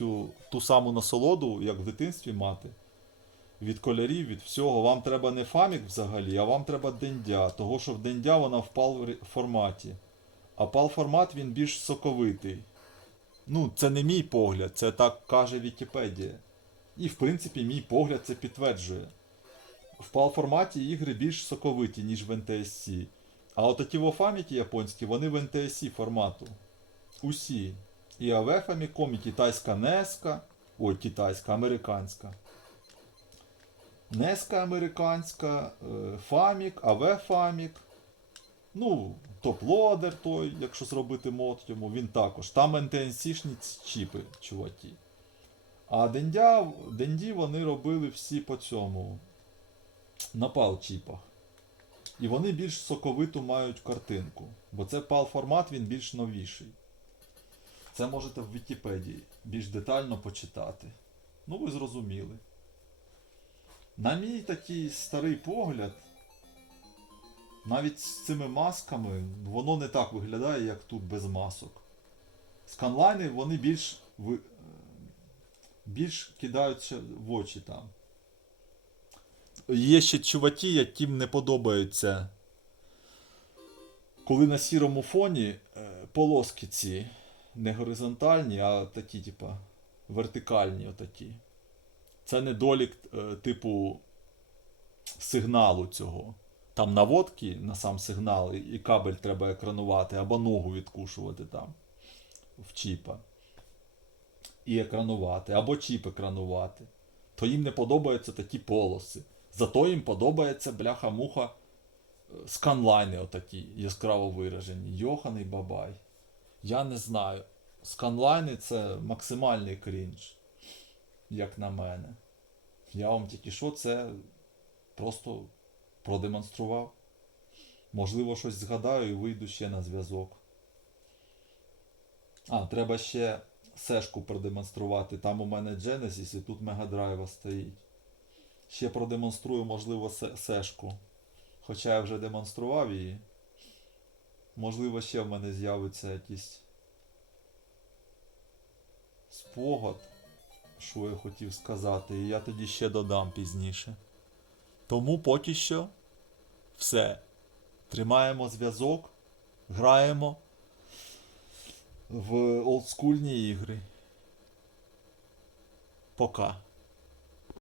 ту, ту саму насолоду, як в дитинстві мати. Від кольорів, від всього. Вам треба не фамік взагалі, а вам треба дендя. Того, що в дендя вона в пал форматі. А пал формат він більш соковитий. Ну, це не мій погляд, це так каже Вікіпедія. І в принципі мій погляд це підтверджує. В пал форматі ігри більш соковиті, ніж в NTSC. А от ті фаміки японські, вони в NTSC формату. Усі. І АВ Famicom, і китайська NESка. Ой, китайська, американська. NESка американська, е, Фамік, АВ Фамік. Ну, топ-лодер той, якщо зробити мод йому, він також. Там NTNC-шні чіпи, чуваки. А Дендя, Денді вони робили всі по цьому. На пал-чіпах. І вони більш соковиту мають картинку. Бо це пал формат, він більш новіший. Це можете в Вікіпедії більш детально почитати. Ну, ви зрозуміли. На мій такий старий погляд, навіть з цими масками, воно не так виглядає, як тут без масок. Сканлайни вони більш, е, більш кидаються в очі там. Є ще чуваки, яким не подобаються. Коли на сірому фоні е, полоски ці не горизонтальні, а такі, типа, вертикальні отакі. Це недолік, е, типу, сигналу цього. Там наводки на сам сигнал, і- кабель треба екранувати, або ногу відкушувати там в чіпа. І екранувати, або чіп екранувати. То їм не подобаються такі полоси. Зато їм подобається бляха-муха е, сканлайни отакі яскраво виражені. Йоханий бабай. Я не знаю. Сканлайни це максимальний крінж, як на мене. Я вам тільки що це просто продемонстрував. Можливо, щось згадаю і вийду ще на зв'язок. А, треба ще сешку продемонструвати. Там у мене Genesis і тут Drive стоїть. Ще продемонструю, можливо, сешку. Хоча я вже демонстрував її. Можливо, ще в мене з'явиться якийсь спогад, що я хотів сказати, і я тоді ще додам пізніше. Тому поки що все. Тримаємо зв'язок, граємо в олдскульні ігри. Пока.